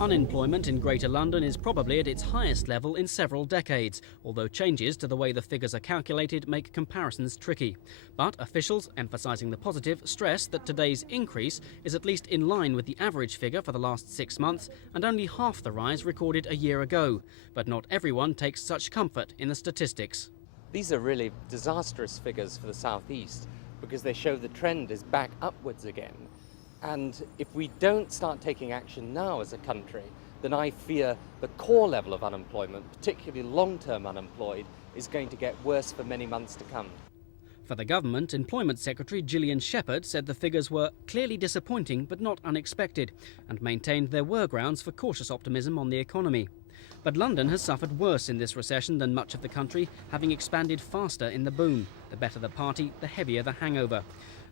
Unemployment in Greater London is probably at its highest level in several decades, although changes to the way the figures are calculated make comparisons tricky. But officials, emphasising the positive, stress that today's increase is at least in line with the average figure for the last 6 months and only half the rise recorded a year ago. But not everyone takes such comfort in the statistics. These are really disastrous figures for the South East because they show the trend is back upwards again. And if we don't start taking action now as a country, then I fear the core level of unemployment, particularly long-term unemployed, is going to get worse for many months to come. For the government, Employment Secretary Gillian Shepherd said the figures were clearly disappointing but not unexpected, and maintained there were grounds for cautious optimism on the economy. But London has suffered worse in this recession than much of the country, having expanded faster in the boom. The better the party, the heavier the hangover.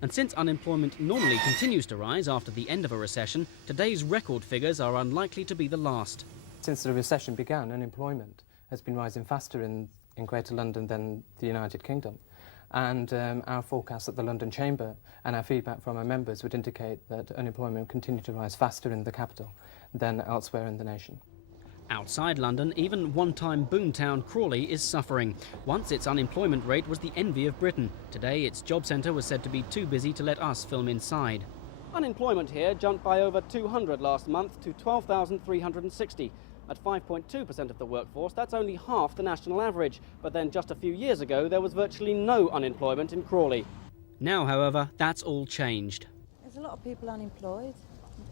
And since unemployment normally continues to rise after the end of a recession, today's record figures are unlikely to be the last. Since the recession began, unemployment has been rising faster in Greater London than the United Kingdom. And our forecasts at the London Chamber and our feedback from our members would indicate that unemployment will continue to rise faster in the capital than elsewhere in the nation. Outside London, even one-time boomtown Crawley is suffering. Once its unemployment rate was the envy of Britain. Today its job centre was said to be too busy to let us film inside. Unemployment here jumped by over 200 last month to 12,360. At 5.2% of the workforce, that's only half the national average. But then just a few years ago, there was virtually no unemployment in Crawley. Now, however, that's all changed. There's a lot of people unemployed.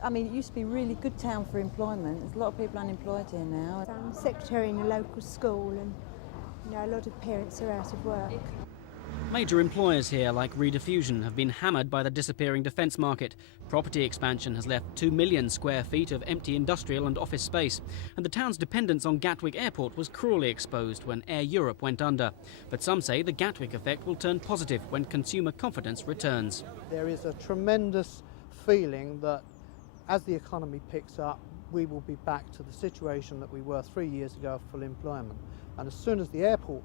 I mean, it used to be a really good town for employment. There's a lot of people unemployed here now. I'm secretary in a local school and, a lot of parents are out of work. Major employers here, like Rediffusion, have been hammered by the disappearing defence market. Property expansion has left 2 million square feet of empty industrial and office space. And the town's dependence on Gatwick Airport was cruelly exposed when Air Europe went under. But some say the Gatwick effect will turn positive when consumer confidence returns. There is a tremendous feeling that as the economy picks up, we will be back to the situation that we were 3 years ago of full employment. And as soon as the airport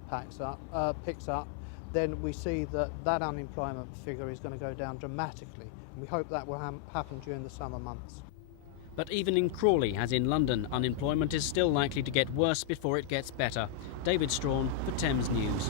picks up, then we see that unemployment figure is going to go down dramatically. We hope that will happen during the summer months. But even in Crawley, as in London, unemployment is still likely to get worse before it gets better. David Strawn for Thames News.